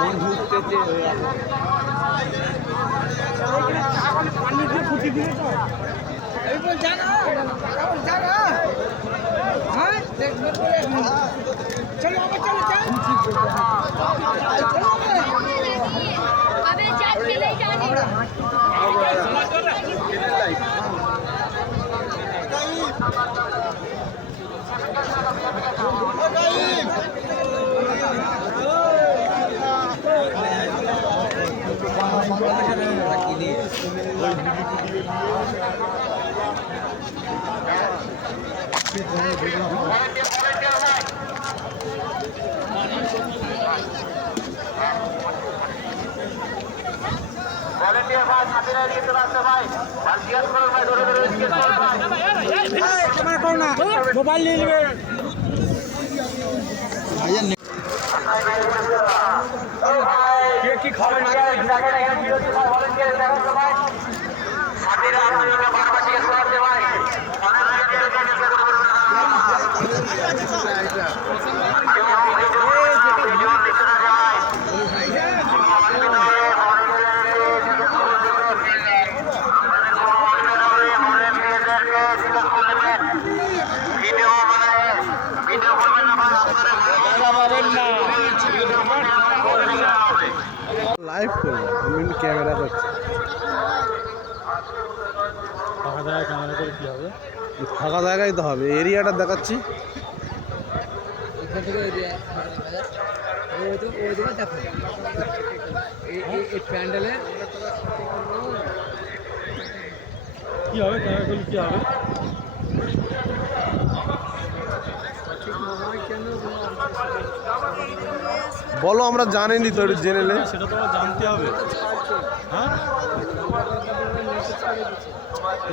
अबे কে কি খাবেন ভলেন্টিয়ার দেখাচ্ছে ভাই সাথীরা আপনাদেরকে বারবার জিজ্ঞেস করাচ্ছে ভাই ভিডিও মানে ভিডিও করবেন না ভাই আপনারা লাইভ করব আমি ক্যামেরা করছি ফাঁকা জায়গায় ক্যামেরা করে কী হবে? ফাঁকা জায়গায় তো হবে এরিয়াটা দেখাচ্ছি। এখান থেকে ওই যে ওই তো ওই দিকে দেখো। এই এই- এই প্যান্ডেলের কী হবে? ক্যামেরা করলে কী হবে? বলো আমরা জানিনি তো একটু জেনে নে। সেটা তো আমার জানতে হবে। হ্যাঁ?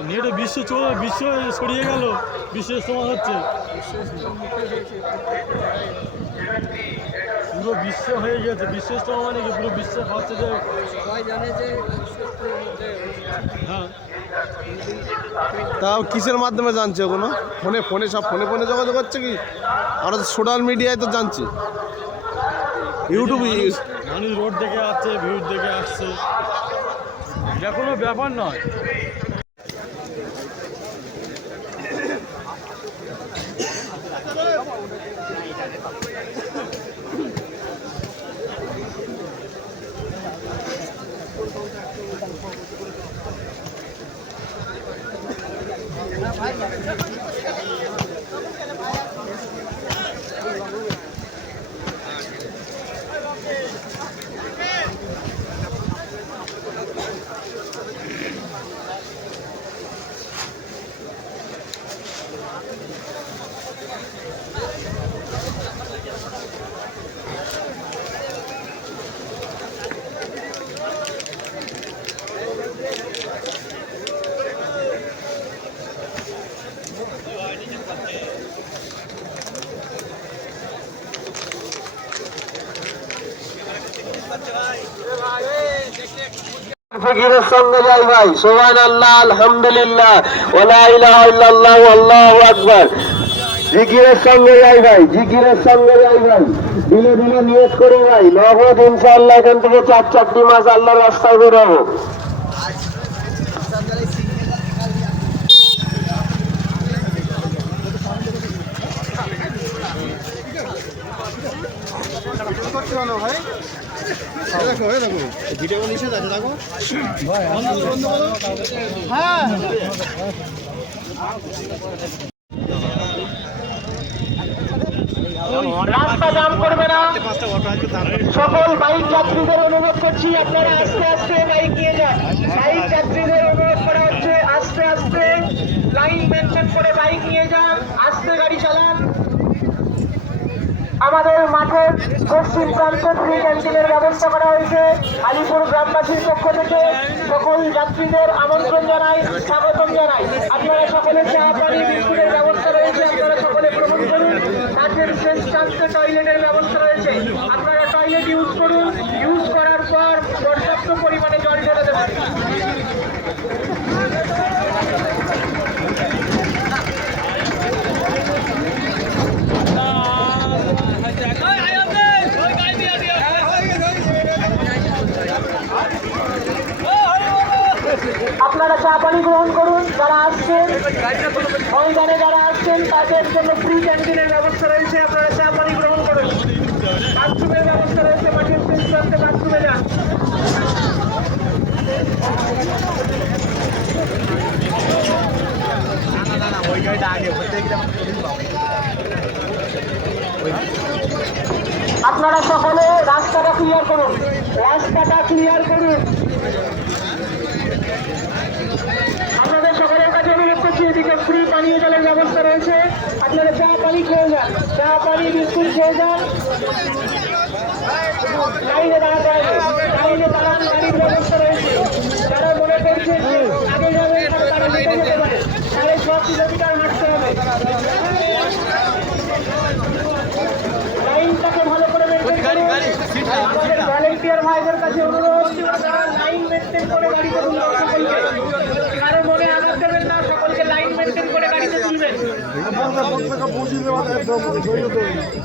নেটে বিশ্ব চলে বিশ্ব ছড়িয়ে গেল। বিশ্বের ইস্তমা হচ্ছে। পুরো বিশ্ব হয়ে গেছে। বিশ্ব ইস্তমা মানে কি? পুরো বিশ্ব হচ্ছে যে সবাই জানে যে হ্যাঁ। তাও কিসের মাধ্যমে জানছে ওগুলো? ফোনে ফোনে সব ফোনে ফোনে যোগাযোগ হচ্ছে কি? আমরা সোশ্যাল মিডিয়ায় তো জানছি। ইউটিউব মানুষ রোড দেখে আসছে ভিউ দেখে আসছে। এটা কোনো ব্যাপার নয়। সঙ্গে যাই ভাই। সোহান আল্লাহ আলহামদুলিল্লাহ ওলা ইলাহা আল্লাহু জিকিরের সঙ্গে যাই ভাই, জিকিরের সঙ্গে যাই ভাই। দিলে দিলে নিয়ত করে ভাই। নগদ ইনশাআল্লাহ এখান থেকে চার চারটি মাস আল্লাহর রাস্তায় বেরোবো রাস্তা জাম করবে না। সকল বাইক যাত্রীদের অনুরোধ করছি আপনারা আস্তে আস্তে বাইক নিয়ে যান। বাইক যাত্রীদের অনুরোধ করা হচ্ছে আস্তে আস্তে লাইন মেনটেন করে বাইক নিয়ে যান আস্তে গাড়ি চালান। আমাদের মাঠের পশ্চিম প্রান্ত ফ্রি ক্যান্টিনের ব্যবস্থা করা হয়েছে। আলিপুর গ্রামবাসীর পক্ষ থেকে সকল যাত্রীদের আমন্ত্রণ জানাই, স্বাগতম জানাই। আপনারা সকলের চা পানি বিস্কুটের ব্যবস্থা রয়েছে আপনারা সকলে গ্রহণ করুন মাঠের শেষ প্রান্তে টয়লেটের ব্যবস্থা রয়েছে আপনারা টয়লেট ইউজ করুন ইউজ করার পর পর্যাপ্ত পরিমাণে জল ঢেলে দেবেন আপনারা চা পানি গ্রহণ করুন, যারা আসছেন, ময়দানে যারা আসছেন, তাদের জন্য ফ্রি ক্যান্টিনের ব্যবস্থা রয়েছে, আপনারা চা পানি গ্রহণ করুন। বাথরুমের ব্যবস্থা রয়েছে শেষ প্রান্তে বাথরুমে যান। আপনারা সকলে রাস্তাটা ক্লিয়ার করুন। রাস্তাটা ক্লিয়ার করুন আপনাদের সকলের কাছে অনুরোধ করছি এদিকে ফ্রি পানীয় জলের ব্যবস্থা রয়েছে। আপনারা চা পানি খেয়ে যান। চা পানি বিস্কুট খেয়ে যান। ভালো করে ভাইদের কাছে অনুরোধ, লাইন করে গাড়ি করুন সকলকে কারও মনে আঘাত দেবেন না করে গাড়িতে তুলবেন